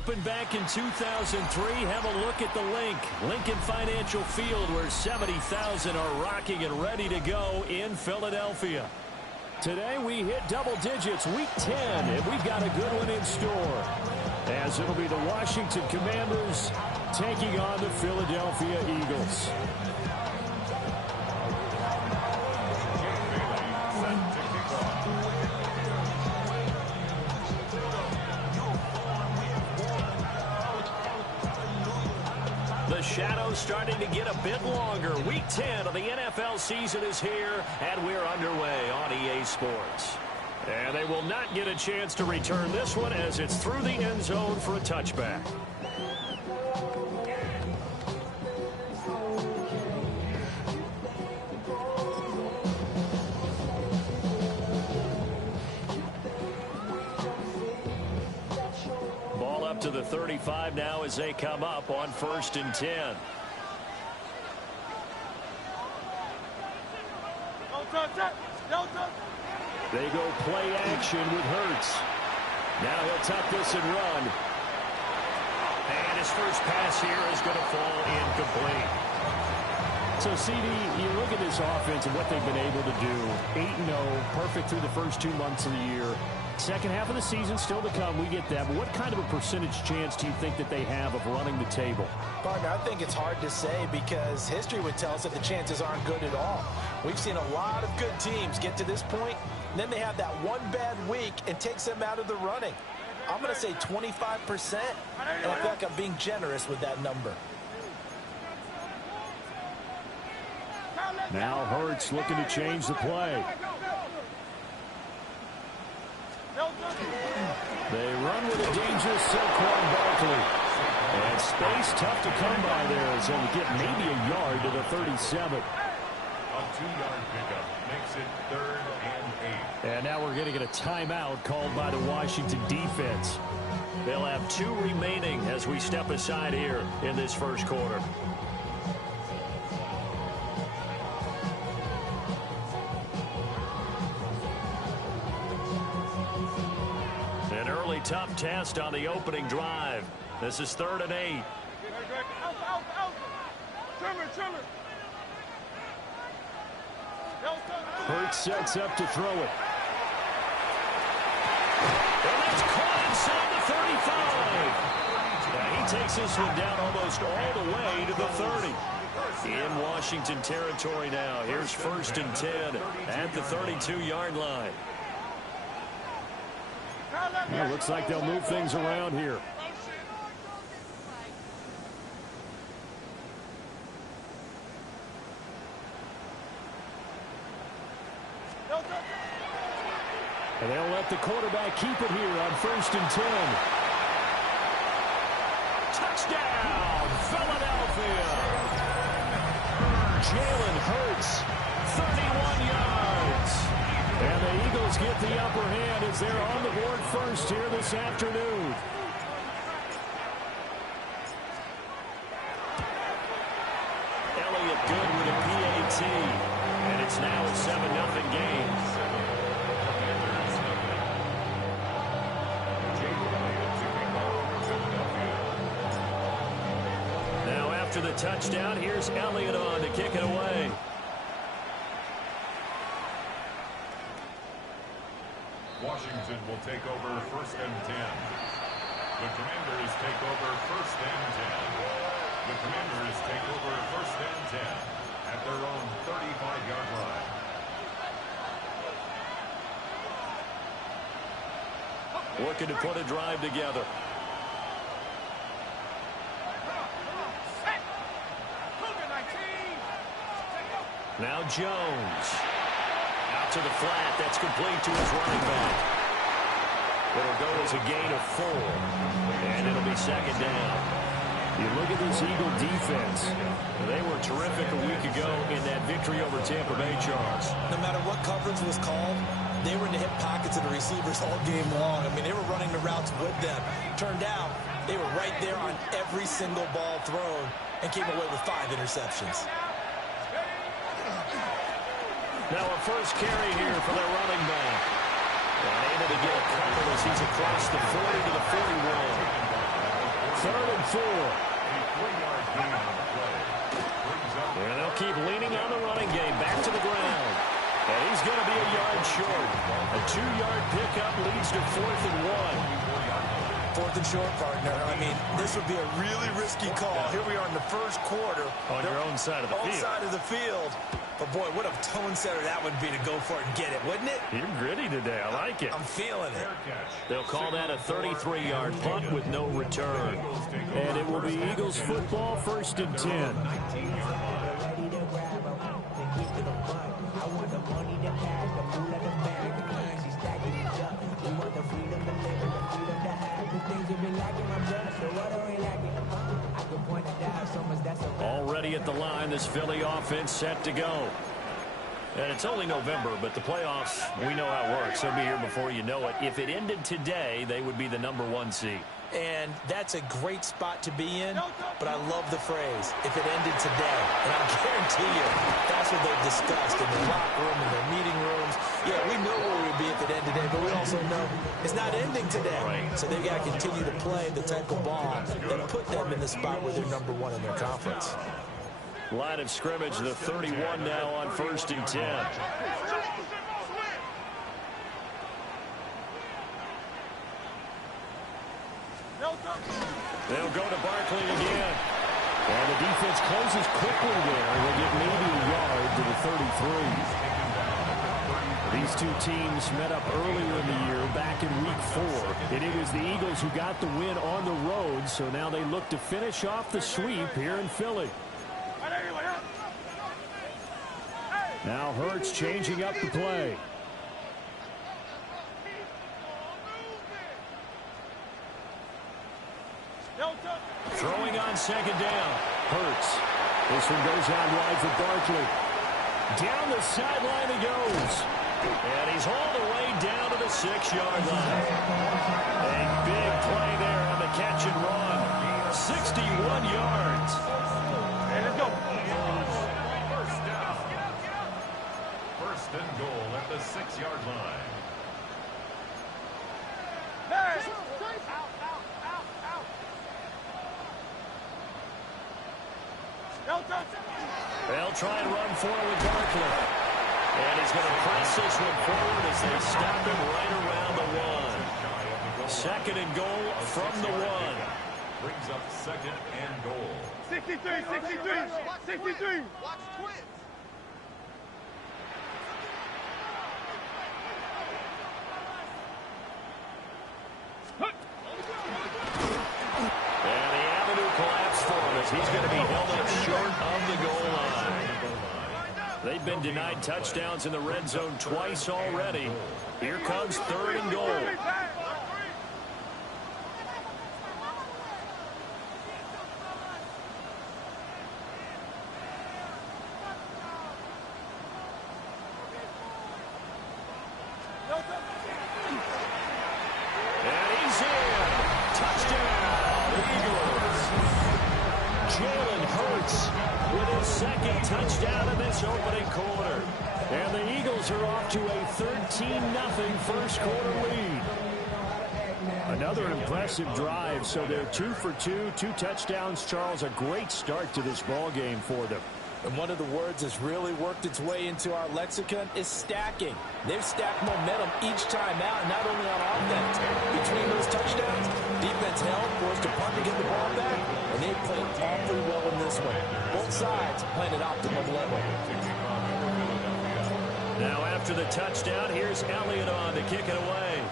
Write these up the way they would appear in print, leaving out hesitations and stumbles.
opened back in 2003. Have a look at the Lincoln Financial Field, where 70,000 are rocking and ready to go in Philadelphia. Today we hit double digits, week 10, and we've got a good one in store, as it'll be the Washington Commanders taking on the Philadelphia Eagles. The shadow's starting to get a bit longer. Week 10 of the NFL season is here, and we're underway on EA Sports. And they will not get a chance to return this one, as it's through the end zone for a touchback. Ball up to the 35 now as they come up on 1st and 10. They go play action with Hurts. Now he'll tuck this and run. And his first pass here is going to fall incomplete. So, CD, you look at this offense and what they've been able to do. 8-0, perfect through the first 2 months of the year. Second half of the season still to come. We get that. But what kind of a percentage chance do you think that they have of running the table? Partner, I think it's hard to say, because history would tell us that the chances aren't good at all. We've seen a lot of good teams get to this point, and then they have that one bad week and takes them out of the running. I'm going to say 25%, and I feel like I'm being generous with that number. Now Hurts looking to change the play. They run with a dangerous Saquon Barkley. And space tough to come by there, as they'll get maybe a yard to the 37. A 2-yard pickup makes it 3rd and 8. And now we're going to get a timeout called by the Washington defense. They'll have 2 remaining as we step aside here in this first quarter. An early tough test on the opening drive. This is 3rd and 8. Hurts sets up to throw it. And that's caught inside the 35. Now he takes this one down almost all the way to the 30. In Washington territory now. Here's 1st and 10 at the 32-yard line. Well, looks like they'll move things around here. And they'll let the quarterback keep it here on 1st and 10. Touchdown, Philadelphia! Jalen Hurts, 31 yards. And the Eagles get the upper hand as they're on the board first here this afternoon. Elliott good with a PAT. And it's now a 7-0 game. Now after the touchdown, here's Elliott on to kick it away. Washington will take over 1st and 10. The Commanders take over 1st and 10. The Commanders take over 1st and 10 at their own 35-yard line. Looking to put a drive together. Now Jones. Out to the flat. That's complete to his running back. It'll go as a gain of 4. And it'll be 2nd down. You look at this Eagle defense. They were terrific a week ago in that victory over Tampa Bay, Charles. No matter what coverage was called, they were in the hip pockets of the receivers all game long. I mean, they were running the routes with them. Turned out, they were right there on every single ball thrown and came away with 5 interceptions. Now a first carry here for their running back. And able to get a couple as he's across the 40 to the 41. 3rd and 4. A 3-yard gain on the play. Brings up And they'll keep leaning on the running game. Back to the ground. And he's going to be a yard short. A 2-yard pickup leads to 4th and 1. 4th and short, partner. I mean, this would be a really risky call. Here we are in the first quarter. On your own side of the field. Own side of the field. But, boy, what a tone setter that would be to go for it and get it, wouldn't it? You're gritty today. I like it. I'm feeling it. They'll call that a 33-yard punt with no return. And it will be Eagles football, 1st and 10. Already at the line, this Philly offense set to go. And it's only November, but the playoffs, we know how it works. They'll be here before you know it. If it ended today, they would be the #1 seed. And that's a great spot to be in, but I love the phrase, if it ended today. And I guarantee you, that's what they've discussed in their locker room, in their meeting rooms. Yeah, we know where we would be if it ended today, but we also know it's not ending today. Right. So they've got to continue to play the type of ball that put them in the spot where they're #1 in their conference. Line of scrimmage, the 31 now on 1st and 10. They'll go to Barkley again. And the defense closes quickly there. They'll get maybe a yard to the 33. These two teams met up earlier in the year, back in week 4. And it was the Eagles who got the win on the road, so now they look to finish off the sweep here in Philly. Now Hurts changing up the play. Throwing on 2nd down. Hurts. This one goes out wide for Barkley. Down the sideline he goes. And he's all the way down to the 6-yard line. A big play there on the catch and run. 61 yards. And let's go. First down. 1st and goal at the 6-yard line. They'll try and run forward with Barkley. And he's going to press this one forward as they stop him right around the 1. 2nd and goal from the 1. Brings up 2nd and goal. 63, 63, 63. Watch twins. And the avenue collapsed for him as he's going to be held up short of the goal line. They've been denied touchdowns in the red zone twice already. Here comes 3rd and goal. And he's in. Touchdown, Eagles. Jalen Hurts with his 2nd touchdown in this opening quarter. And the Eagles are off to a 13-0 first quarter lead. Another impressive drive, so they're 2 for 2, 2 touchdowns. Charles, a great start to this ball game for them. And one of the words that's really worked its way into our lexicon is stacking. They've stacked momentum each time out, not only on offense. Between those touchdowns, defense held, forced a punt to get the ball back, and they played awfully well in this one. Both sides playing at optimum level. Now after the touchdown, here's Elliott on to kick it away.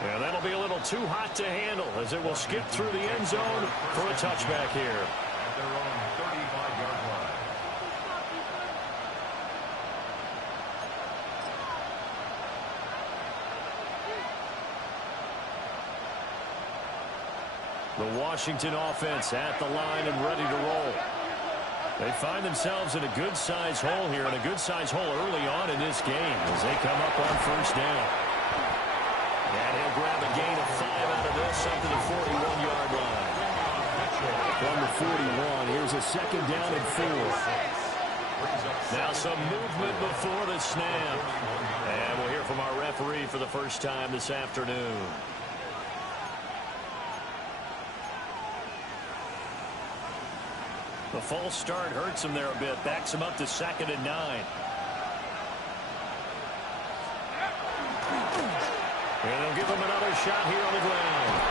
And that'll be a little too hot to handle as it will skip through the end zone for a touchback here. At their own 35-yard line. The Washington offense at the line and ready to roll. They find themselves in a good-sized hole here, and a good-sized hole early on in this game as they come up on 1st down. And he'll grab a gain of 5 out of this up to the 41-yard line. From the 41, here's a 2nd down and 4. Now some movement before the snap. And we'll hear from our referee for the first time this afternoon. The false start hurts him there a bit. Backs him up to 2nd and 9. And they'll give him another shot here on the ground.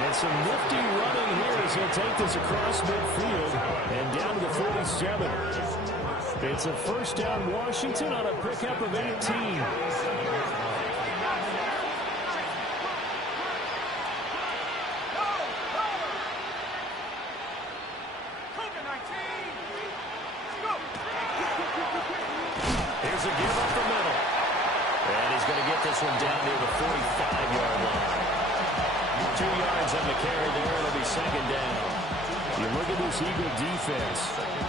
And some nifty running here as he'll take this across midfield and down to the 47. It's a first down Washington on a pickup of 18. Here's a give up the middle. And he's going to get this one down near the 45-yard line. 2 yards on the carry there. It'll be 2nd down. You look at this Eagle defense.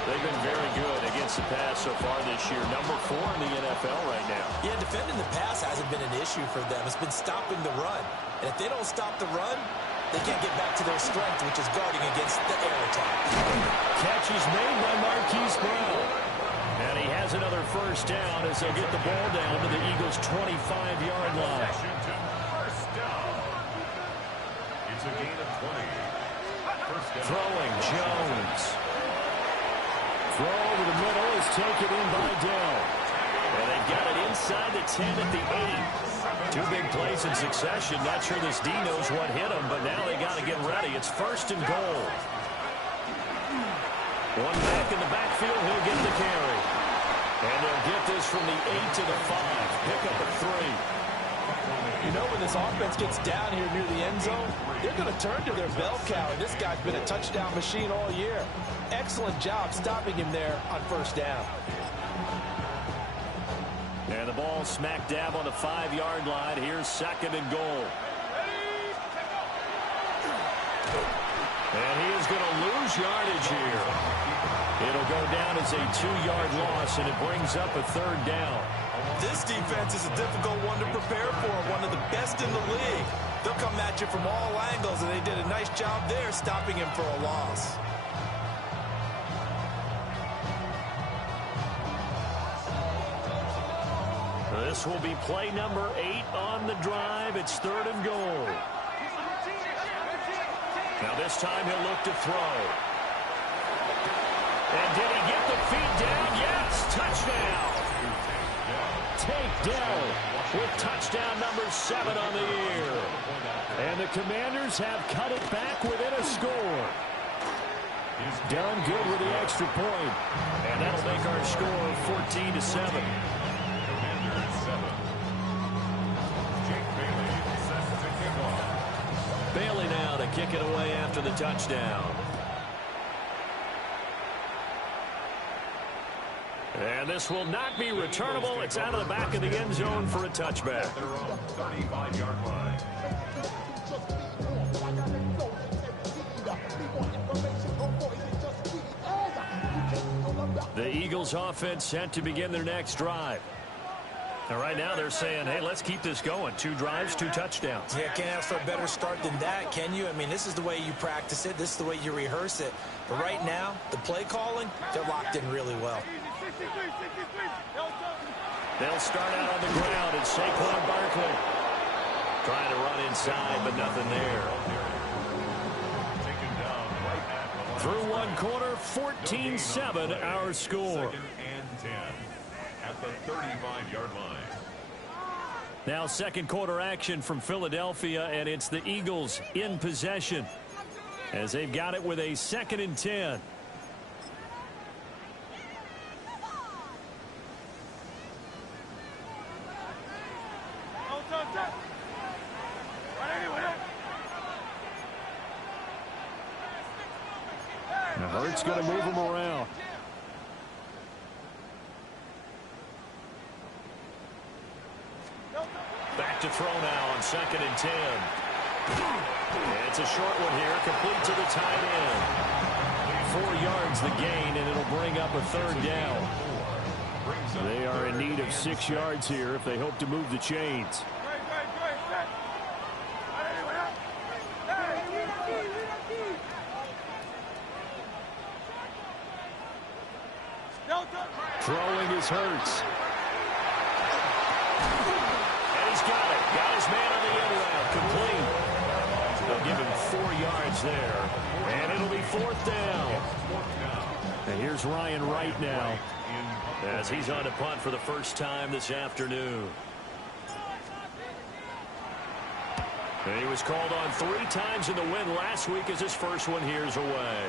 They've been very good against the pass so far this year. Number 4 in the NFL right now. Yeah, defending the pass hasn't been an issue for them. It's been stopping the run. And if they don't stop the run, they can't get back to their strength, which is guarding against the air attack. Catch is made by Marquise Brown. And he has another first down as they'll get the ball down to the Eagles' 25-yard line. First down. It's a gain of 20. First down. Throwing, Jones. Throw over the middle is taken in by Dell. And they've got it inside the 10 at the 8. 2 big plays in succession. Not sure this D knows what hit him, but now they got to get ready. It's 1st and goal. One back in the backfield. He'll get the carry. And they'll get this from the 8 to the 5. Pick up a 3. You know, when this offense gets down here near the end zone, they're going to turn to their bell cow, and this guy's been a touchdown machine all year. Excellent job stopping him there on first down. And the ball smack dab on the 5-yard line. Here's 2nd and goal. And he is going to lose yardage here. It'll go down as a 2-yard loss, and it brings up a 3rd down. This defense is a difficult one to prepare for, one of the best in the league. They'll come at you from all angles, and they did a nice job there stopping him for a loss. This will be play number 8 on the drive. It's 3rd and goal. Now this time he'll look to throw. And did he get the feet down? Yes, touchdown. Take Dell with touchdown number 7 on the year. And the Commanders have cut it back within a score. Done good with the extra point. And that'll make our score 14-7. Bailey now to kick it away after the touchdown. And this will not be returnable. It's out of the back of the end zone for a touchback. Their own 35-yard line. The Eagles offense set to begin their next drive. And right now they're saying, hey, let's keep this going. 2 drives, 2 touchdowns. Yeah, can't ask for a better start than that, can you? I mean, this is the way you practice it. This is the way you rehearse it. But right now, the play calling, they're locked in really well. They'll start out on the ground, and Saquon Barkley trying to run inside, but nothing there. Through one quarter, 14-7, our score. 2nd and 10 at the 35-yard line. Now second quarter action from Philadelphia, and it's the Eagles in possession as they've got it with a 2nd and 10. Now Hurts going to move him around. Back to throw now on 2nd and 10. It's a short one here, complete to the tight end. 4 yards the gain, and it'll bring up a 3rd down. They are in need of 6 yards here if they hope to move the chains. Throwing is Hurts. And he's got it. Got his man on the end route. Complete. They'll give him 4 yards there. And it'll be 4th down. And here's Ryan Wright now as he's on to punt for the first time this afternoon. And he was called on 3 times in the win last week as his first one here's away.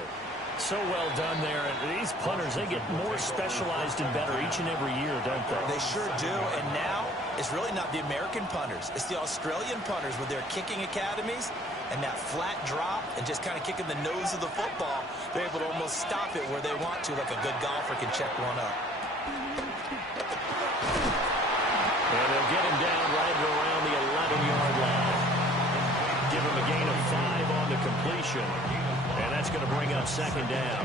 So well done there. And these punters, they get more specialized and better each and every year, don't they? They sure do. And now it's really not the American punters. It's the Australian punters with their kicking academies and that flat drop and just kind of kicking the nose of the football. They're able to almost stop it where they want to, like a good golfer can check one up. And they'll get him down right around the 11-yard line. Give him a gain of 5 on the completion. And that's going to bring up second down.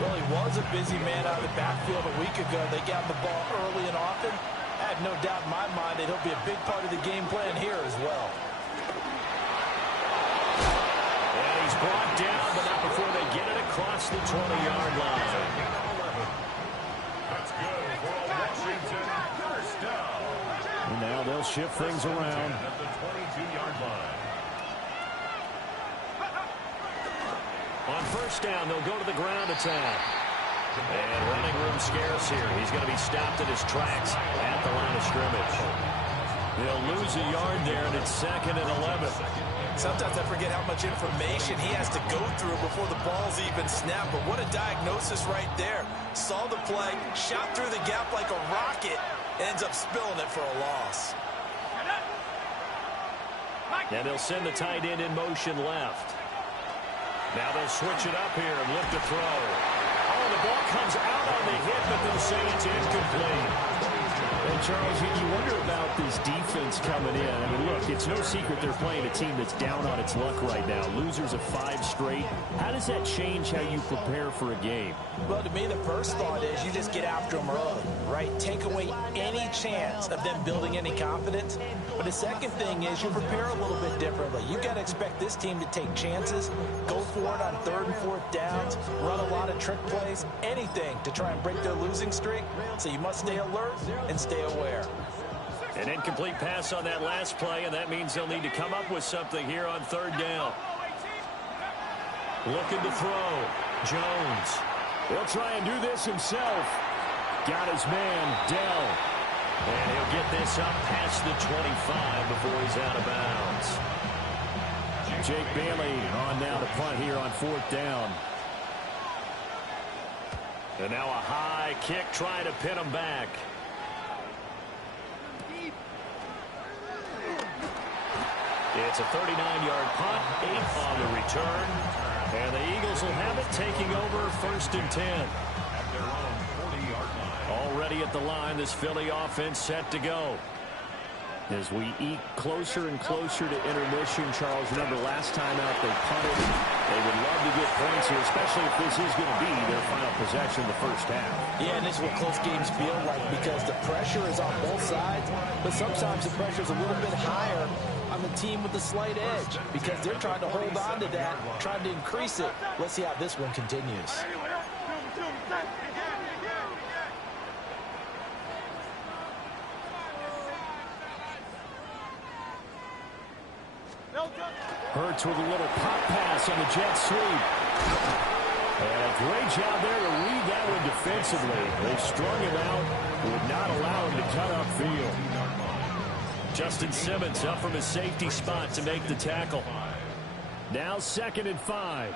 Well, he was a busy man out of the backfield a week ago. They got the ball early and often. I have no doubt in my mind that he'll be a big part of the game plan here as well. And he's brought down, but not before they get it across the 20-yard line. That's good for a Washington first down. And now they'll shift things around. At the 22-yard line. On first down, they'll go to the ground attack. And running room scarce here. He's going to be stopped in his tracks at the line of scrimmage. They'll lose a yard there, and it's 2nd and 11. Sometimes I forget how much information he has to go through before the ball's even snapped. But what a diagnosis right there. Saw the play, shot through the gap like a rocket, ends up spilling it for a loss. And they'll send the tight end in motion left. Now they'll switch it up here and look to throw. Oh, the ball comes out on the hit, but they'll say it's incomplete. And Charles, you wonder about this defense coming in. I mean, look, it's no secret they're playing a team that's down on its luck right now. Losers of 5 straight. How does that change how you prepare for a game? Well, to me, the first thought is you just get after them early, right? Take away any chance of them building any confidence. But the second thing is you prepare a little bit differently. You got to expect this team to take chances, go for it on 3rd and 4th downs, run a lot of trick plays, anything to try and break their losing streak. So you must stay alert and stay aware. An incomplete pass on that last play, and that means they'll need to come up with something here on 3rd down. Looking to throw. Jones. He'll try and do this himself. Got his man, Dell. And he'll get this up past the 25 before he's out of bounds. Jake Bailey on now to punt here on 4th down. And now a high kick trying to pin him back. It's a 39-yard punt, 8 on the return. And the Eagles will have it taking over 1st and 10. At their own 40-yard line. Already at the line, this Philly offense set to go. As we eke closer and closer to intermission, Charles, remember last time out they punted. They would love to get points here, especially if this is going to be their final possession of the first half. Yeah, and this is what close games feel like because the pressure is on both sides, but sometimes the pressure is a little bit higher on the team with the slight edge because they're trying to hold on to that, trying to increase it. Let's see how this one continues. Hurts with a little pop pass on the jet sweep. And a great job there to read that one defensively. They strung him out, would not allow him to cut upfield. Justin Simmons up from his safety spot to make the tackle. Now 2nd and 5.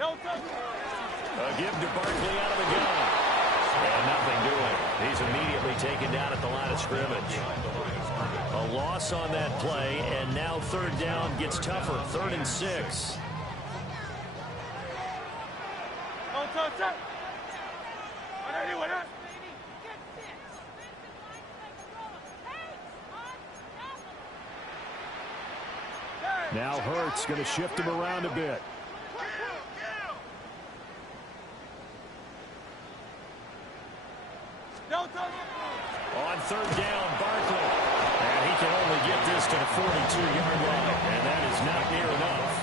A give to Barkley out of the gun. And nothing doing. He's immediately taken down at the line of scrimmage. A loss on that play, and now 3rd down gets tougher. 3rd and 6. Now Hurts going to shift him around a bit. On 3rd down, Barkley. And he can only get this to the 42-yard line. And that is not near enough.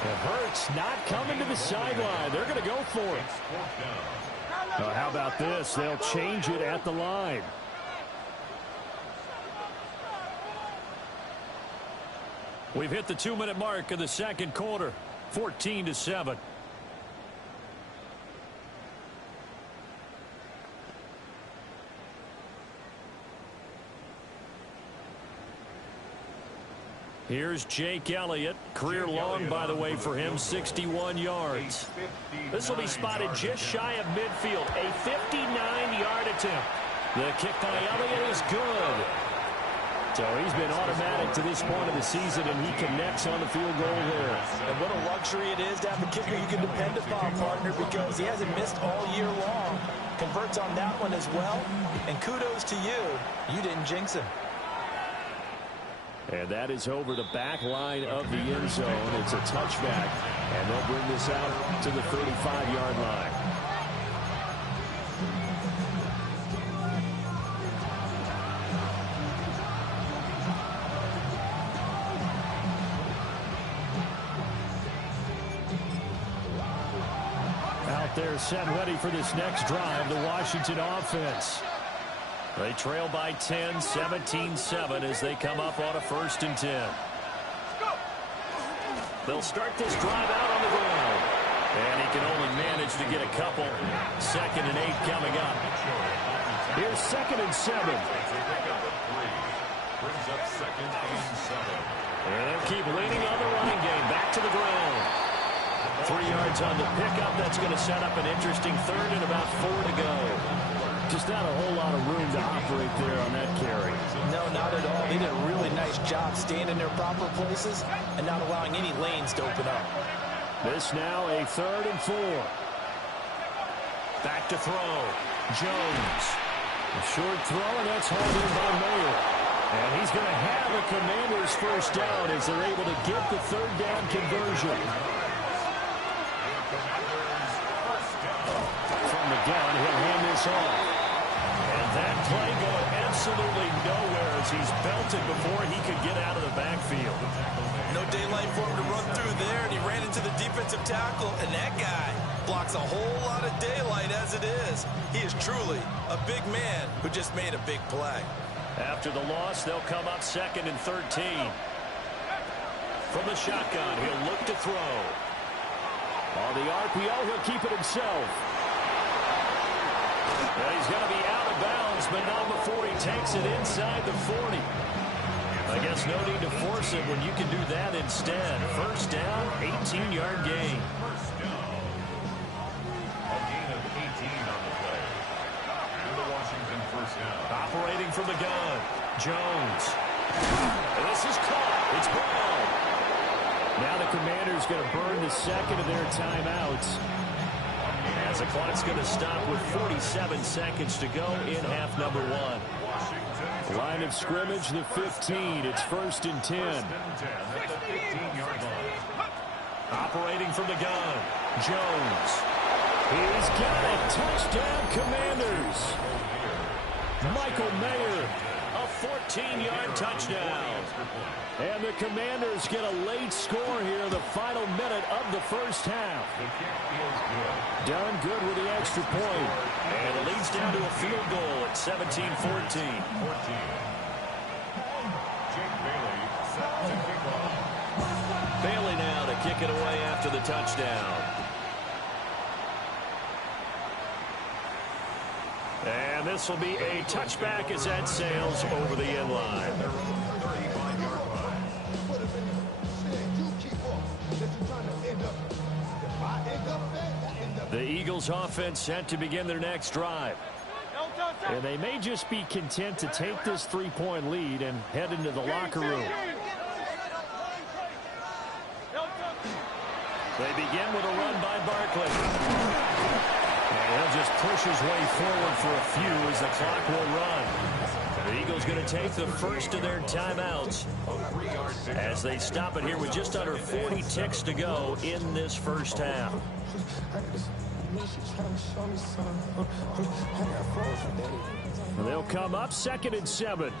It hurts not coming to the sideline. They're going to go for it. How about this? They'll change it at the line. We've hit the 2-minute mark of the second quarter. 14-7. Here's Jake Elliott. Career long, by the way, for him, 61 yards. This will be spotted just shy of midfield. A 59-yard attempt. The kick by Elliott is good. So he's been automatic to this point of the season, and he connects on the field goal there. And what a luxury it is to have a kicker you can depend upon, partner, because he hasn't missed all year long. Converts on that one as well. And kudos to you. You didn't jinx him. And that is over the back line of the end zone. It's a touchback, and they'll bring this out to the 35-yard line. Out there set ready for this next drive, the Washington offense. They trail by 10, 17-7 as they come up on a 1st and 10. They'll start this drive out on the ground. And he can only manage to get a couple. 2nd and 8 coming up. Here's 2nd and 7. Brings up 2nd and 7. And they'll keep leaning on the running game. Back to the ground. 3 yards on the pickup. That's going to set up an interesting 3rd and about 4 to go. Just not a whole lot of room to operate there on that carry. No, not at all. They did a really nice job staying in their proper places and not allowing any lanes to open up. This now a 3rd and 4. Back to throw. Jones. A short throw, and that's hauled in by Mayer. And he's going to have a Commander's 1st down as they're able to get the 3rd down conversion. From the gun, he'll hand this off. And that play going absolutely nowhere as he's belted before he could get out of the backfield. No daylight for him to run through there, and he ran into the defensive tackle, and that guy blocks a whole lot of daylight as it is. He is truly a big man who just made a big play. After the loss, they'll come up 2nd and 13. From the shotgun, he'll look to throw. On the RPO, he'll keep it himself. Well, he's going to be out of bounds, but not before he takes it inside the 40. I guess no need to force it when you can do that instead. 1st down, 18-yard gain. 1st down. A gain of 18 on the play. To the Washington 1st down. Operating from the gun, Jones. And this is caught. It's Brown. Now the Commander's going to burn the 2nd of their timeouts. As the clock's going to stop with 47 seconds to go in half number 1. Line of scrimmage, the 15. It's 1st and 10. At the 15-yard line. Operating from the gun, Jones. He's got it. Touchdown, Commanders. Michael Mayer, a 14-yard touchdown. And the Commanders get a late score here in the final minute of the 1st half. The kick feels good. Done good with the extra point. And it leads down to a field goal at 17-14. 14. Jake Bailey set to kick off. Bailey now to kick it away after the touchdown. And this will be a touchback as that sails over the end line. The Eagles offense set to begin their next drive. And they may just be content to take this 3-point lead and head into the locker room. They begin with a run by Barkley. And he'll just push his way forward for a few as the clock will run. The Eagles going to take the 1st of their timeouts as they stop it here with just under 40 ticks to go in this 1st half. They'll come up 2nd and 7.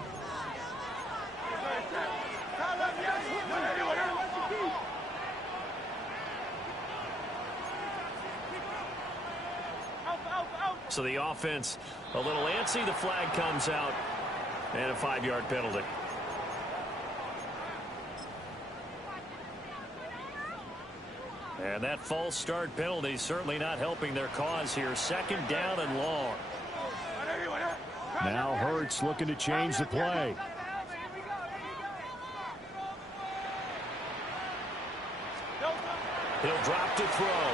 So the offense a little antsy. The flag comes out and a 5-yard penalty. And that false start penalty certainly not helping their cause here. 2nd down and long. Now Hurts looking to change the play. He'll drop to throw.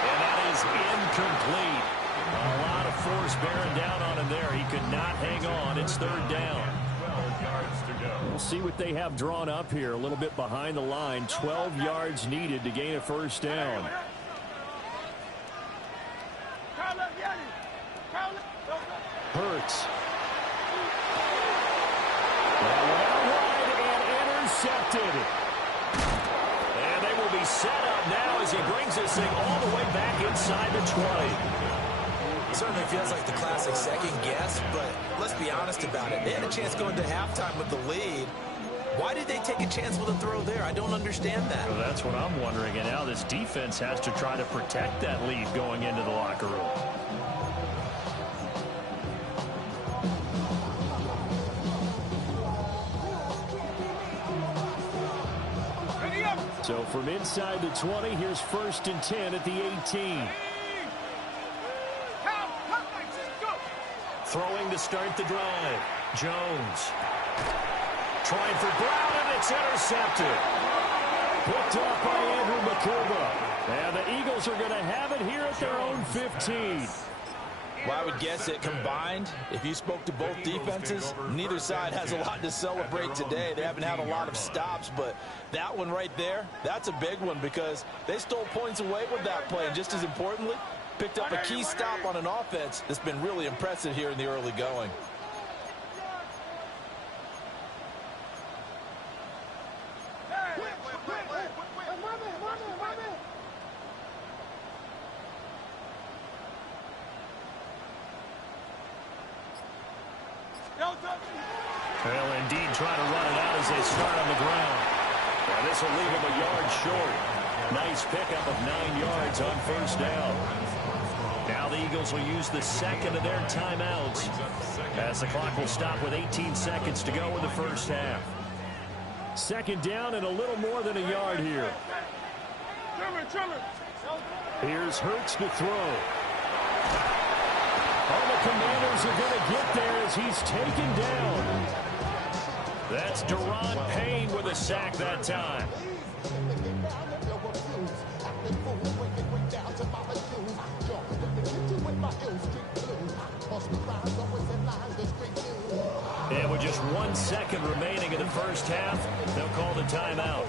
And that is incomplete. A lot of force bearing down on him there. He could not hang on. It's 3rd down. 12 yards to go. We'll see what they have drawn up here. A little bit behind the line. 12 yards needed to gain a 1st down. Hurts. Intercepted. And they will be set up now as he brings this thing all the way back inside the 20. Certainly feels like the classic second guess, but let's be honest about it. They had a chance going to halftime with the lead. Why did they take a chance with a throw there? I don't understand that. Well, that's what I'm wondering. And now this defense has to try to protect that lead going into the locker room. So from inside the 20, here's 1st and 10 at the 18. Throwing to start the drive. Jones. Trying for Brown, and it's intercepted. Picked up by Andrew McCurva. And the Eagles are going to have it here at their own 15. Well, I would guess it combined, if you spoke to both defenses, neither side has a lot to celebrate today. They haven't had a lot of stops, but that one right there, that's a big one because they stole points away with that play. And just as importantly, picked up a key stop on an offense that's been really impressive here in the early going. They'll indeed try to run it out as they start on the ground. Well, this will leave them a yard short. Nice pickup of 9 yards on 1st down. Now the Eagles will use the 2nd of their timeouts as the clock will stop with 18 seconds to go in the 1st half. 2nd down and a little more than a yard here. Here's Hurts to throw. All the Commanders are going to get there as he's taken down. That's Deron Payne with a sack that time. And with just 1 second remaining in the 1st half, they'll call the timeout.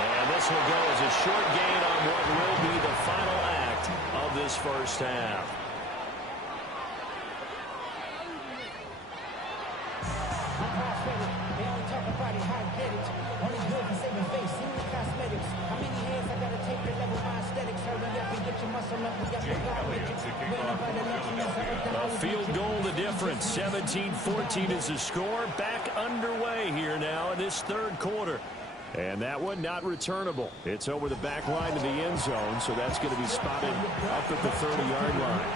And this will go as a short gain on what will be the final act of this 1st half. A field goal the difference. 17-14 is the score. Back underway here now in this 3rd quarter. And that one not returnable. It's over the back line to the end zone, so that's going to be spotted up at the 30-yard line.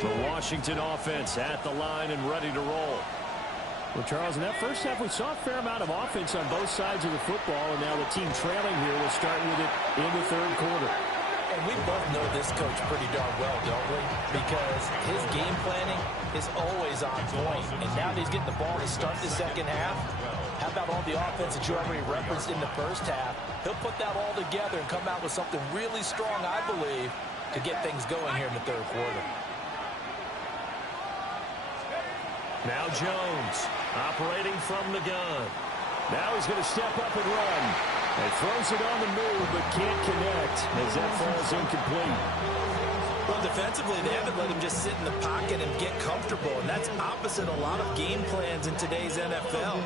The Washington offense at the line and ready to roll. Well, Charles, in that 1st half, we saw a fair amount of offense on both sides of the football, and now the team trailing here will start with it in the 3rd quarter. And we both know this coach pretty darn well, don't we? Because his game planning is always on point. And now that he's getting the ball to start the 2nd half, how about all the offense that you already referenced in the 1st half? He'll put that all together and come out with something really strong, I believe, to get things going here in the 3rd quarter. Now Jones operating from the gun. Now he's going to step up and run. And throws it on the move, but can't connect as that falls incomplete. Well, defensively, they haven't let him just sit in the pocket and get comfortable, and that's opposite a lot of game plans in today's NFL.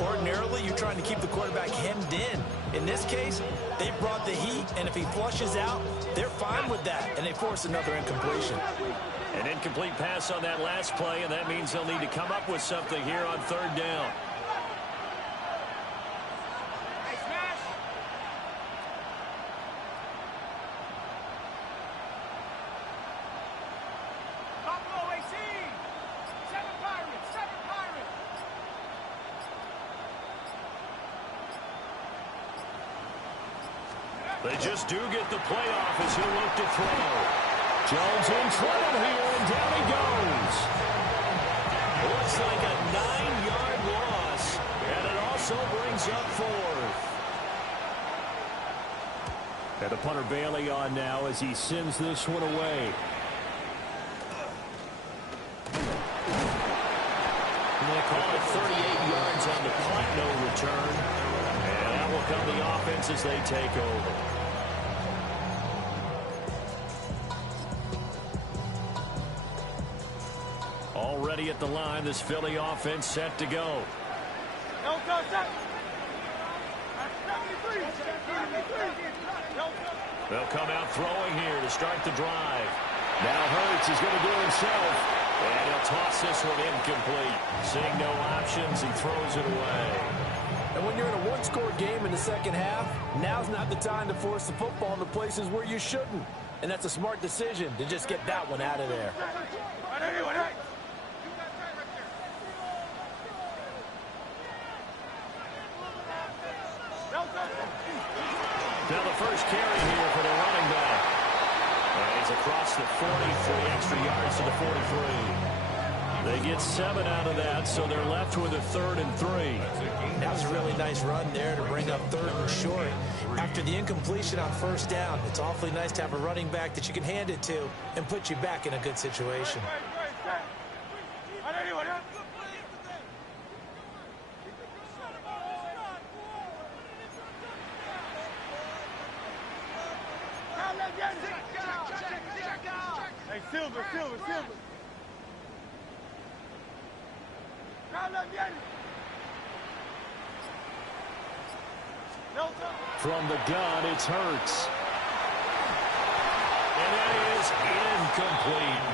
Ordinarily, you're trying to keep the quarterback hemmed in. In this case, they brought the heat, and if he flushes out, they're fine with that, and they force another incompletion. An incomplete pass on that last play, and that means they'll need to come up with something here on third down. They just do get the playoff as he'll look to throw. Jones in trouble here, and down he goes. Looks like a 9-yard loss, and it also brings up fourth. And the punter Bailey on now as he sends this one away. And they call it 38 yards on the punt, no return. And that will come the offense as they take over. Already at the line, this Philly offense set to go. They'll come out throwing here to start the drive. Now Hurts is going to do it himself. And he'll toss this one incomplete. Seeing no options, he throws it away. And when you're in a one-score game in the second half, now's not the time to force the football into places where you shouldn't. And that's a smart decision to just get that one out of there. Now the first carry here for the running back. And he's across the 43 extra yards to the 43. They get 7 out of that, so they're left with a 3rd and 3. That was a really nice run there to bring up 3rd and short. After the incompletion on first down, it's awfully nice to have a running back that you can hand it to and put you back in a good situation. Hey, Silver. From the gun, it's Hurts. And that is incomplete.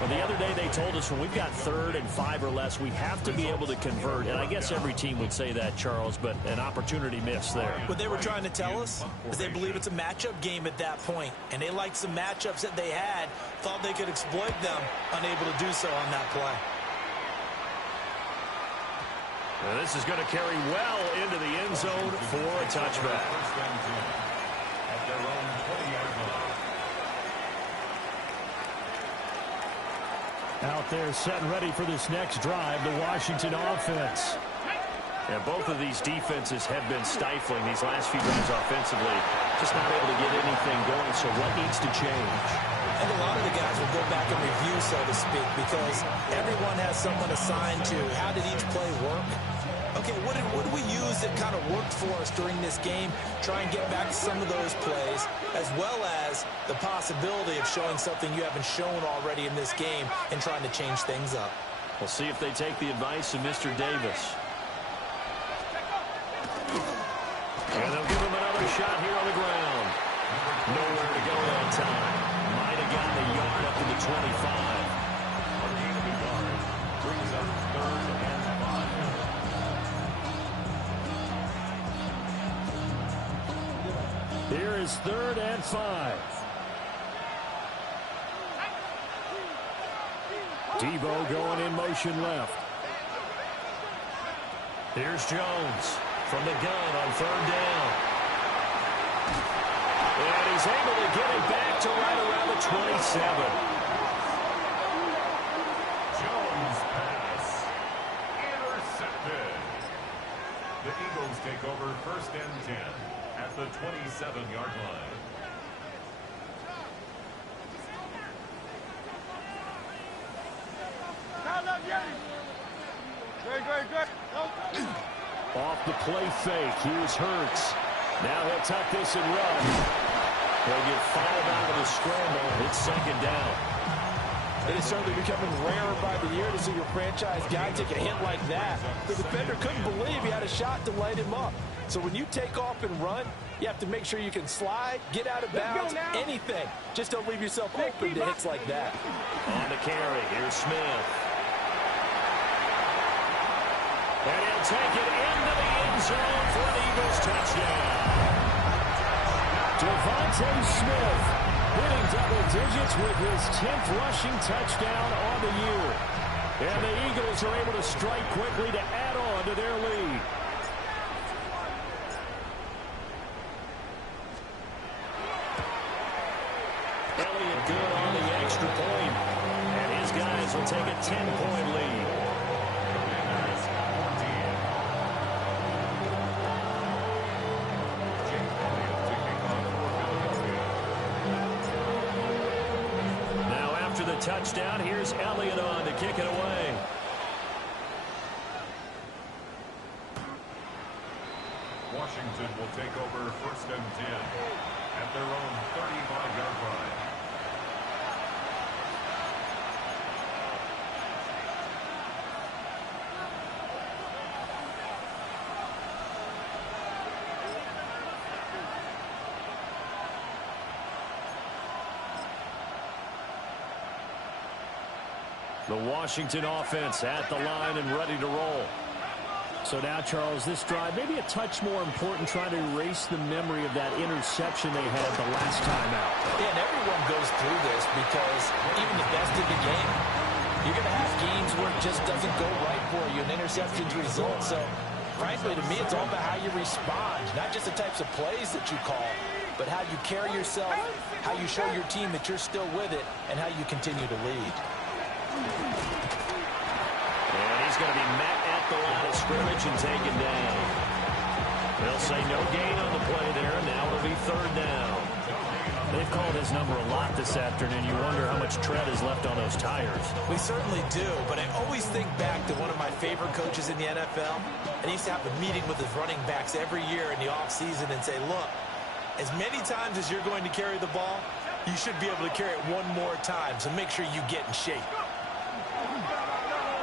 Well, the other day they told us when we've got 3rd and 5 or less, we have to be able to convert. And I guess every team would say that, Charles, but an opportunity missed there. What they were trying to tell us is they believe it's a matchup game at that point. And they liked some matchups that they had, thought they could exploit them, unable to do so on that play. Now this is going to carry well into the end zone for a touchback. At their own 20-yard line. Out there set and ready for this next drive, the Washington offense. And both of these defenses have been stifling these last few drives offensively. Just not able to get anything going, so what needs to change? I think a lot of the guys will go back and review, so to speak, because everyone has someone assigned to how did each play work. Okay, what did we use that kind of worked for us during this game? Try and get back to some of those plays, as well as the possibility of showing something you haven't shown already in this game and trying to change things up. We'll see if they take the advice of Mr. Davis. And they'll give him another shot here on the ground. Nowhere to go that time. Might have gotten a yard up to the 25. A gain of a yard brings up 3rd and 5. Here is 3rd and 5. Debo going in motion left. Here's Jones from the gun on 3rd down. And he's able to get it back to right around the 27. Jones pass. Intercepted. The Eagles take over 1st and 10 at the 27-yard line. Good. Off the play fake. Here's Hurts. Now he'll tuck this and run. He'll get 5 out of the scramble. It's second down. It is certainly becoming rarer by the year to see your franchise guy take a hit like that. The defender couldn't believe he had a shot to light him up. So when you take off and run, you have to make sure you can slide, get out of bounds, anything. Just don't leave yourself open to hits like that. On the carry, here's Smith. And he'll take it into the end zone for an Eagles touchdown. Devontae Smith hitting double digits with his 10th rushing touchdown on the year. And the Eagles are able to strike quickly to add on to their lead. Elliott good on the extra point. And his guys will take a 10-point lead. Touchdown. Here's Elliott on to kick it away. Washington will take over 1st and 10 at their own 35-yard line. The Washington offense at the line and ready to roll. So now, Charles, this drive maybe a touch more important, trying to erase the memory of that interception they had the last time out. Yeah, and everyone goes through this because even the best in the game, you're going to have games where it just doesn't go right for you, and interceptions result. So, frankly, to me, it's all about how you respond, not just the types of plays that you call, but how you carry yourself, how you show your team that you're still with it, and how you continue to lead. And he's going to be met at the line of scrimmage and taken down. They'll say no gain on the play there. Now it'll be 3rd down. They've called his number a lot this afternoon. You wonder how much tread is left on those tires. We certainly do, but I always think back to one of my favorite coaches in the NFL. And he used to have a meeting with his running backs every year in the offseason and say, look, as many times as you're going to carry the ball, you should be able to carry it one more time, so make sure you get in shape.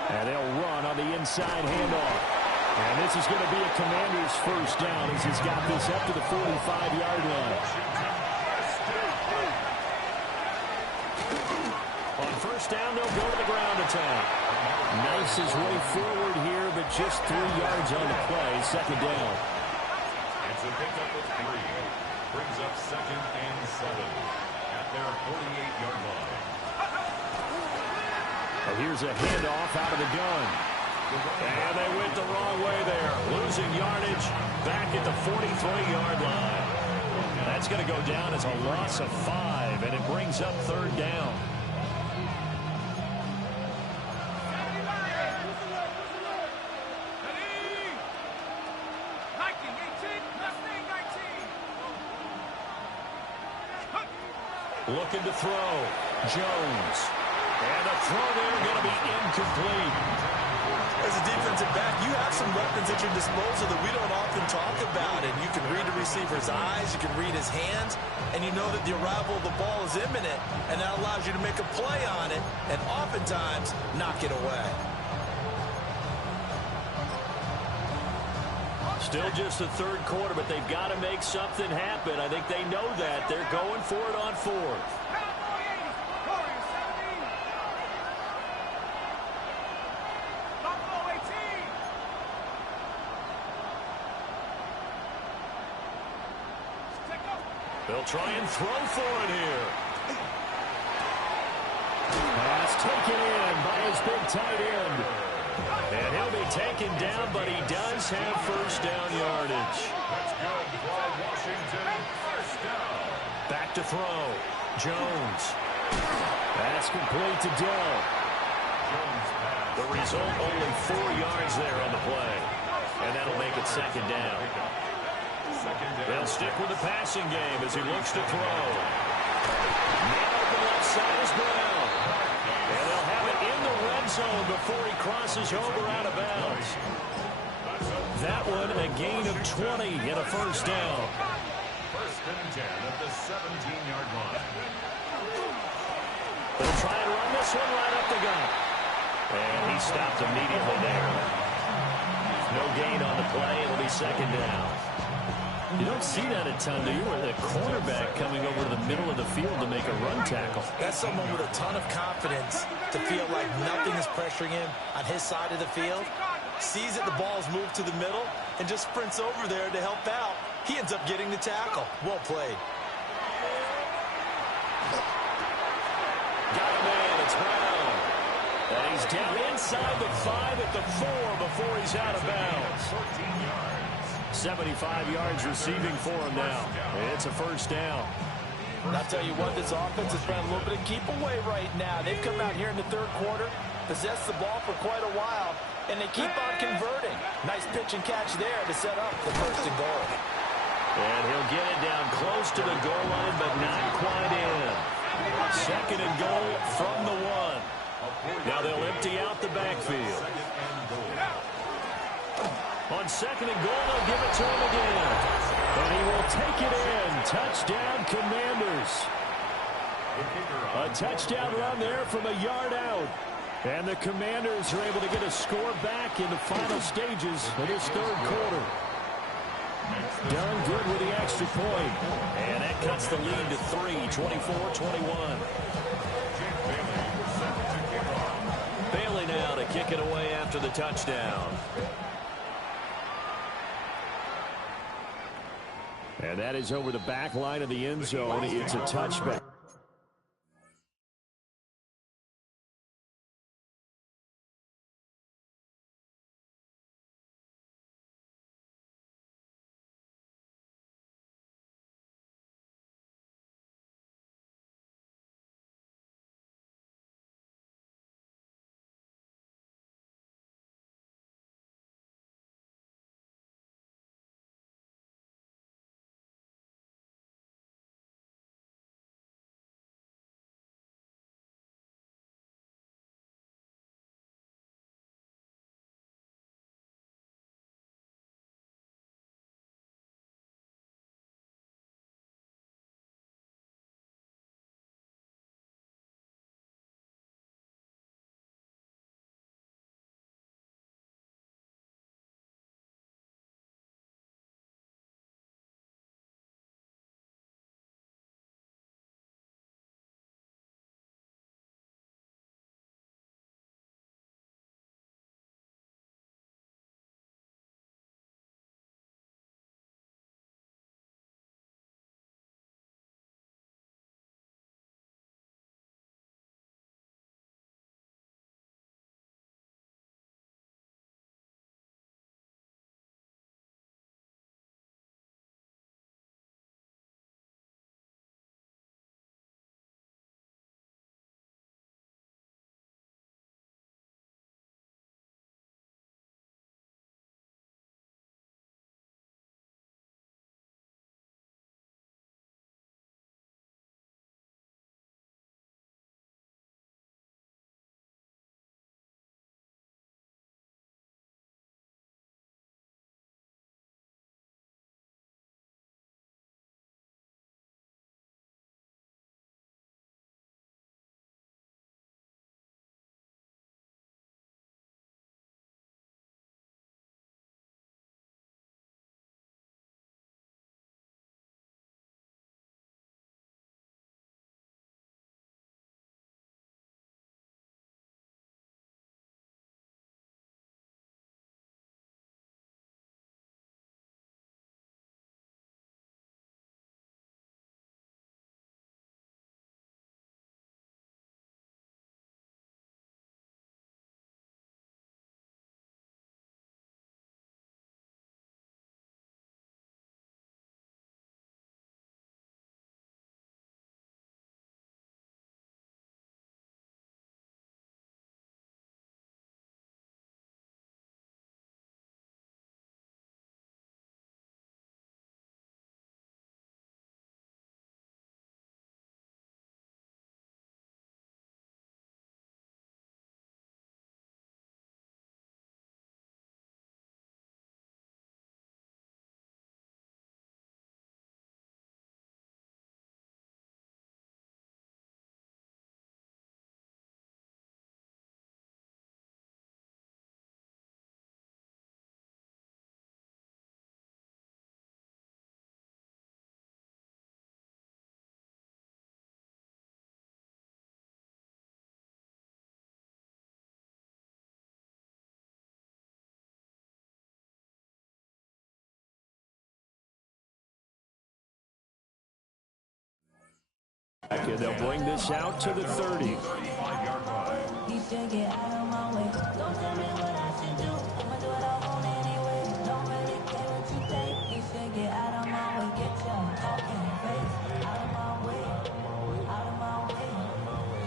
And they'll run on the inside handoff. And this is going to be a Commander's 1st down as he's got this up to the 45-yard line. On 1st down, they'll go to the ground attack. Nice his way forward here, but just 3 yards on the play. 2nd down. It's a pickup of 3. Brings up 2nd and 7 at their 48-yard line. Here's a handoff out of the gun. And they went the wrong way there. Losing yardage back at the 43-yard line. That's going to go down as a loss of 5, and it brings up 3rd down. Looking to throw. Jones. And the throw there going to be incomplete. As a defensive back, you have some weapons at your disposal that we don't often talk about. And you can read the receiver's eyes, you can read his hands, and you know that the arrival of the ball is imminent, and that allows you to make a play on it and oftentimes knock it away. Still just the 3rd quarter, but they've got to make something happen. I think they know that. They're going for it on 4th. They'll try and throw for it here. Pass taken in by his big tight end. And he'll be taken down, but he does have 1st down yardage. That's good for Washington. 1st down. Back to throw. Jones. Pass complete to Dell. The result, only 4 yards there on the play. And that'll make it 2nd down. They'll stick with the passing game as he looks to throw. Now the left side is Brown. And they'll have it in the red zone before he crosses over out of bounds. that one a gain of 20 and a first down. First and 10 at the 17-yard line. They'll try and run this one right up the gut. And he stopped immediately there. No gain on the play. It'll be second down. You don't see that a ton, do you? Where the cornerback coming over to the middle of the field to make a run tackle. That's someone with a ton of confidence to feel like nothing is pressuring him on his side of the field. Sees that the ball's moved to the middle and just sprints over there to help out. He ends up getting the tackle. Well played. Got a man. It's Brown. And he's down inside the 5 at the 4 before he's out of bounds. 14 yards. 75 yards receiving for him now. It's a first down. I'll tell you what, this offense has been a little bit of keep away right now. They've come out here in the third quarter, possessed the ball for quite a while, and they keep on converting. Nice pitch and catch there to set up the first and goal. And he'll get it down close to the goal line, but not quite in. Second and goal from the 1. Now they'll empty out the backfield. On second and goal, they'll give it to him again. And he will take it in. Touchdown, Commanders. A touchdown run there from a yard out. And the Commanders are able to get a score back in the final stages of this third quarter. Done good with the extra point. And that cuts the lead to 3, 24-21. Bailey now to kick it away after the touchdown. And that is over the back line of the end zone. It's a touchback. and they'll bring this out to the 30. He should get out of my way. Don't tell me what I should do. I'ma do what I want anyway. Don't really care what you think. He should get out of my way. Get your fucking face out of my way. Out of my way.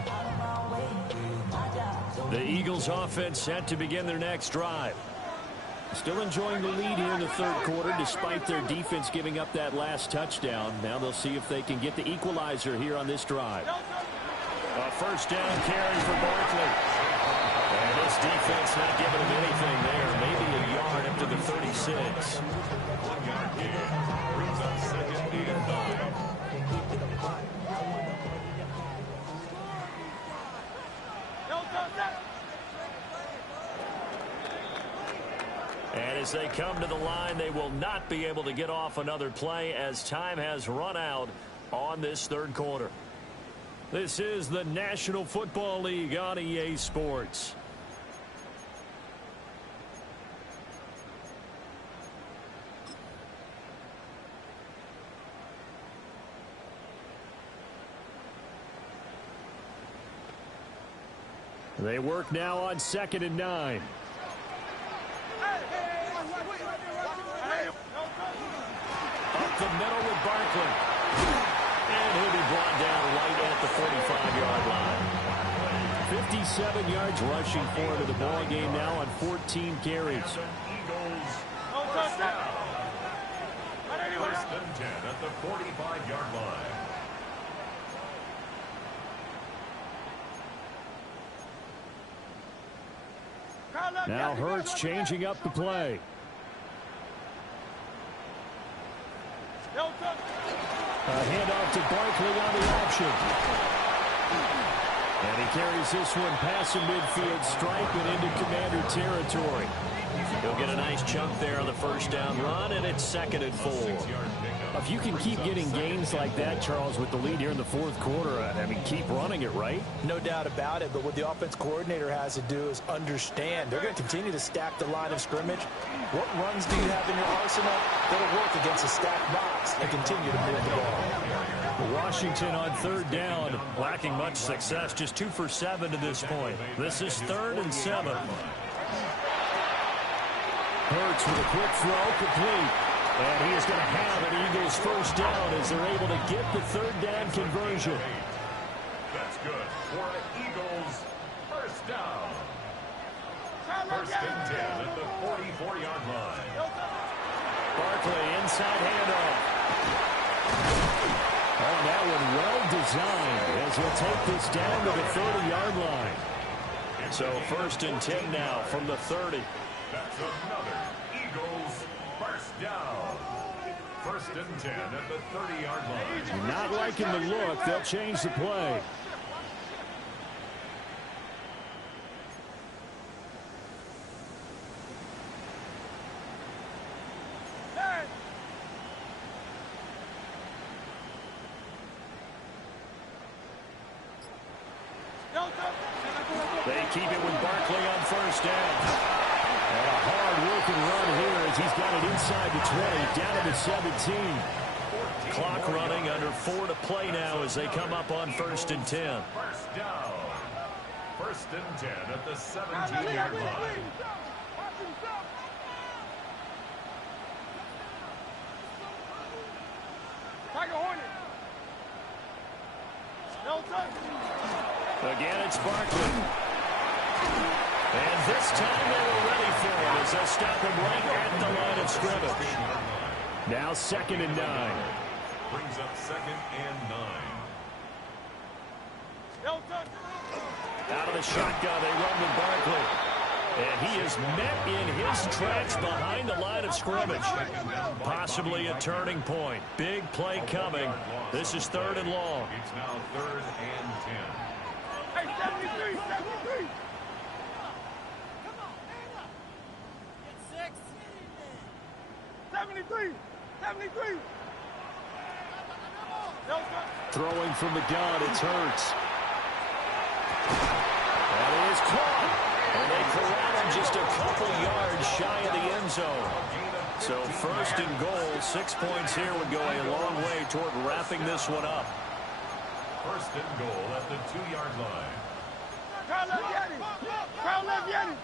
Out of my way. My job. The Eagles offense set to begin their next drive. Still enjoying the lead here in the third quarter despite their defense giving up that last touchdown. Now they'll see if they can get the equalizer here on this drive. A first down carry for Barkley. And this defense not giving him anything there. Maybe a yard up to the 36. 1 yard gain. Brings up second and 9. And as they come to the line, they will not be able to get off another play as time has run out on this third quarter. This is the National Football League on EA Sports. They work now on 2nd and 9. Up the middle with Barkley. And he'll be brought down right at the 45-yard line. 57 yards rushing forward to the ball game now on 14 carries. Eagles. First and 10 at the 45-yard line. Now Hurts changing up the play. A handoff to Barkley on the option. And he carries this one past the midfield stripe and into Commander territory. He'll get a nice chunk there on the first down run, and it's 2nd and 4. If you can keep getting gains like that, Charles, with the lead here in the fourth quarter, I mean, keep running it, right? No doubt about it, but what the offense coordinator has to do is understand. They're going to continue to stack the line of scrimmage. What runs do you have in your arsenal that'll work against a stacked box and continue to move the ball? Washington on third down, lacking much success, just 2 for 7 to this point. This is 3rd and 7. Hurts with a quick throw, complete. And he is going to have an Eagles first down as they're able to get the third down conversion. That's good for an Eagles first down. First and 10 at the 44-yard line. Barkley inside handoff. Oh, that one well designed as he'll take this down to the 30-yard line. So 1st and 10 now from the 30. That's another Eagles first down. First and 10 at the 30-yard line. Not liking the look. They'll change the play. They keep it with Barkley on first down. And a hard-working run here as he's got it inside the 20, down to the 17. Clock running, under 4 to play now as they come up on 1st and 10. First down. First and 10 at the 17-yard line. Again, it's Barkley. And this time they were ready for him as they stop him right at the line of scrimmage. Now 2nd and 9. Brings up 2nd and 9. Out of the shotgun, they run with Barkley. And he is met in his tracks behind the line of scrimmage. Possibly a turning point. Big play coming. This is 3rd and long. It's now 3rd and 10. Hey, 73, 73. 73, 73. Throwing from the gun, it's Hurts. That is caught. And they corral him just a couple yards shy of the end zone. So 1st and goal, 6 points here would go a long way toward wrapping this one up. first and goal at the 2-yard line. Crowd love Yeti. Crowd love Yeti.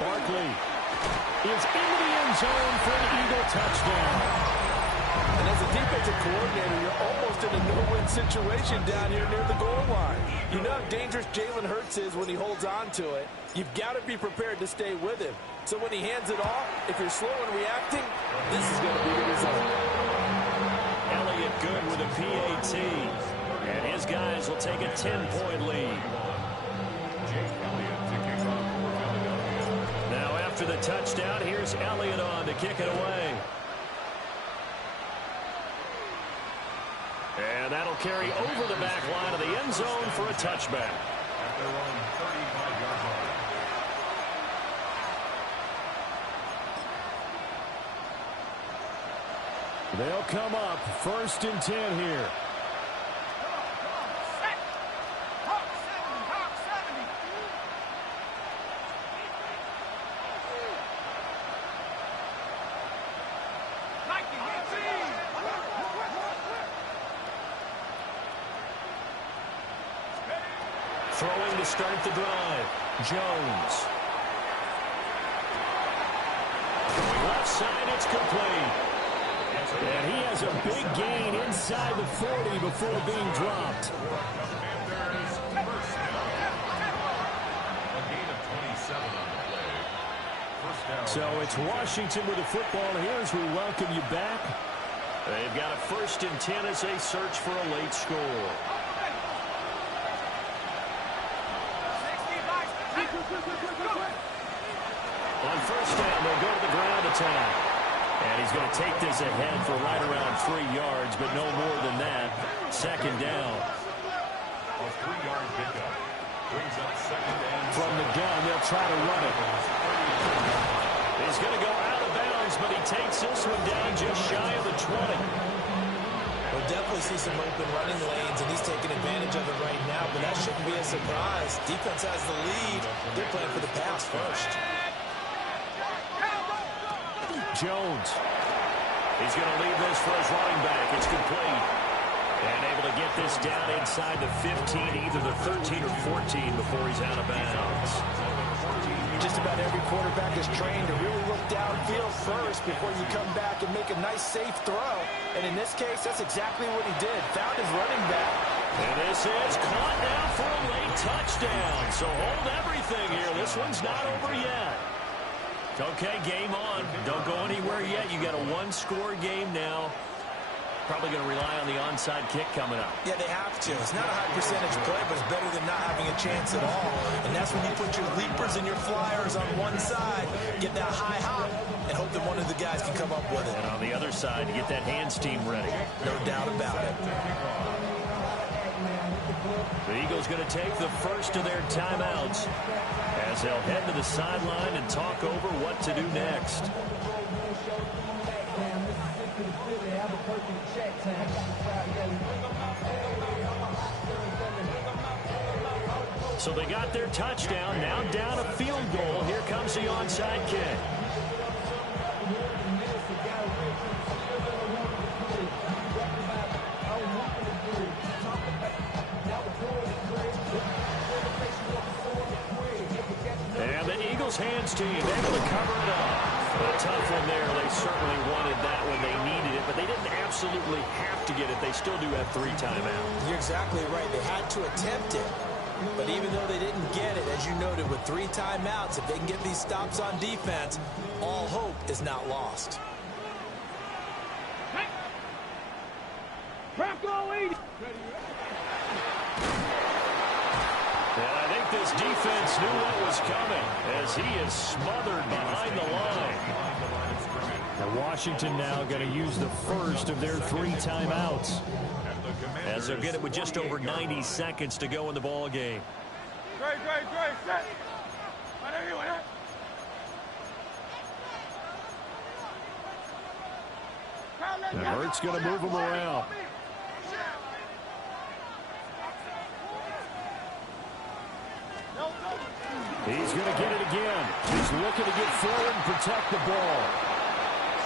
Barkley is into the end zone for an Eagle touchdown. And as a defensive coordinator, you're almost in a no-win situation down here near the goal line. You know how dangerous Jalen Hurts is when he holds on to it. You've got to be prepared to stay with him. So when he hands it off, if you're slow in reacting, this is going to be the result. Elliott good with a PAT. And his guys will take a 10-point lead. Now after the touchdown, here's Elliott on to kick it away. And that'll carry over the back line of the end zone for a touchback. At their own 35-yard line. They'll come up first and 10 here. Throwing to start the drive. Jones. Left side, it's complete. And he has a big gain inside the 40 before being dropped. Commanders first down. A gain of 27 on the play. First down. So it's Washington with the football here as we welcome you back. They've got a first and 10 as they search for a late score. On first down, they'll go to the ground attack. And he's going to take this ahead for right around 3 yards, but no more than that. Second down. A 3-yard pickup. Brings up second and From the gun, they'll try to run it. He's going to go out of bounds, but he takes this one down just shy of the 20. We'll definitely see some open running lanes, and he's taking advantage of it right now, but that shouldn't be a surprise. Defense has the lead. They're playing for the pass first. Jones. He's going to leave this for his running back. It's complete. And able to get this down inside the 15, either the 13 or 14 before he's out of bounds. Just about every quarterback is trained to really look downfield first before you come back and make a nice, safe throw. And in this case, that's exactly what he did. Found his running back. And this is caught now for a late touchdown. So hold everything here. This one's not over yet. Okay, game on. Don't go anywhere yet. You got a one-score game now. Probably going to rely on the onside kick coming up. Yeah, they have to. It's not a high percentage play, but it's better than not having a chance at all. And that's when you put your leapers and your flyers on one side, get that high hop, and hope that one of the guys can come up with it. And on the other side, you get that hands team ready. No doubt about it. The Eagles going to take the first of their timeouts as they'll head to the sideline and talk over what to do next. So they got their touchdown, now down a field goal. Here comes the onside kick. And the Eagles hands team able to cover it up. A tough one there. They certainly wanted that when they needed it, but they didn't absolutely have to get it. They still do have 3 timeouts. You're exactly right. They had to attempt it. But even though they didn't get it, as you noted, with 3 timeouts, if they can get these stops on defense, all hope is not lost. Bronco 80. And I think this defense knew what was coming as he is smothered behind the line. Now Washington now going to use the first of their 3 timeouts as they'll get it with just over 90 seconds to go in the ball game. Great, set. And Hurts going to move him around. He's going to get it again. He's looking to get forward and protect the ball.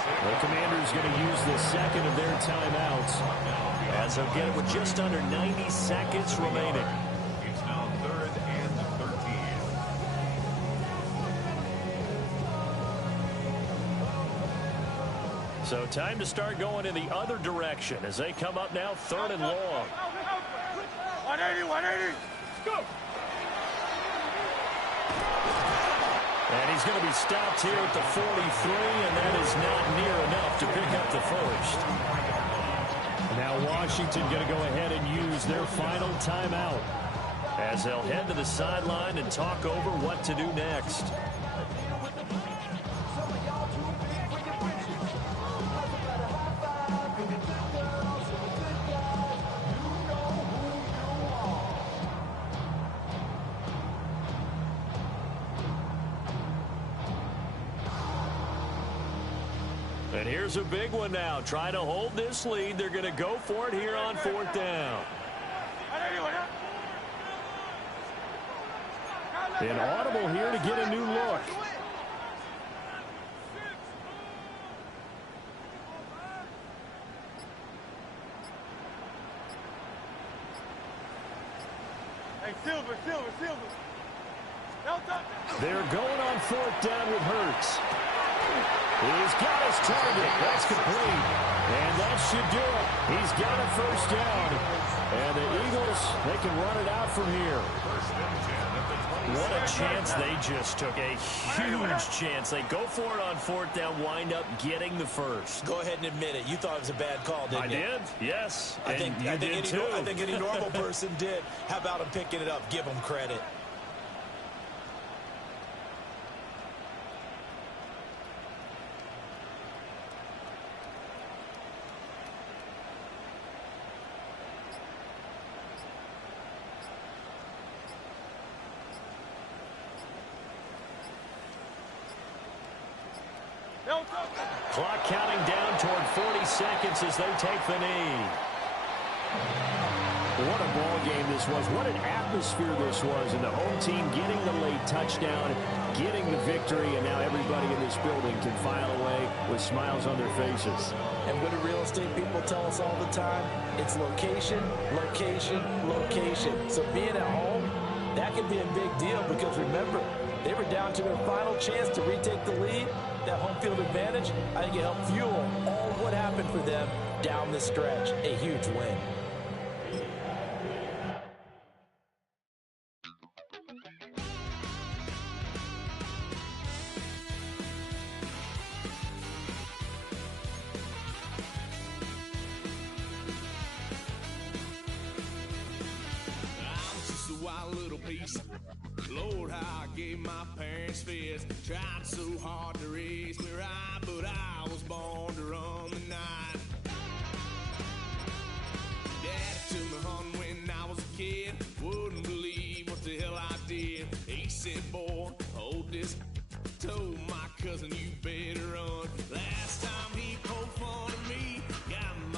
The Commanders going to use the second of their timeouts, as they'll get it with just under 90 seconds remaining. It's now 3rd and 13. So time to start going in the other direction as they come up now 3rd and long. 180, 180. Go. And he's going to be stopped here at the 43, and that is not near enough to pick up the first. Now Washington going to go ahead and use their final timeout, as they'll head to the sideline and talk over what to do next. And here's a big one now. Trying to hold this lead. They're going to go for it here on 4th down. Inaudible here to get a new look. Hey, Silver. They're going on 4th down with Hurts. He's got his target. That's complete. And that should do it. He's got a first down. And the Eagles, they can run it out from here. What a chance they just took. A huge chance. They go for it on 4th down, wind up getting the first. Go ahead and admit it. You thought it was a bad call, didn't you? I did, yes. I think any normal person did. How about him picking it up? Give him credit. Clock counting down toward 40 seconds as they take the knee. What a ball game this was. What an atmosphere this was. And the home team getting the late touchdown, getting the victory, and now everybody in this building can file away with smiles on their faces. And what do real estate people tell us all the time? It's location, location, location. So being at home, that can be a big deal because remember, they were down to their final chance to retake the lead. That home field advantage, I think it helped fuel all what happened for them down the stretch. A huge win. I'm just a wild little piece. Lord, how I gave my parents fist. Tried so hard to raise me right, but I was born to run the night. Daddy took me hunting when I was a kid. Wouldn't believe what the hell I did. He said, boy, hold this. Told my cousin, you better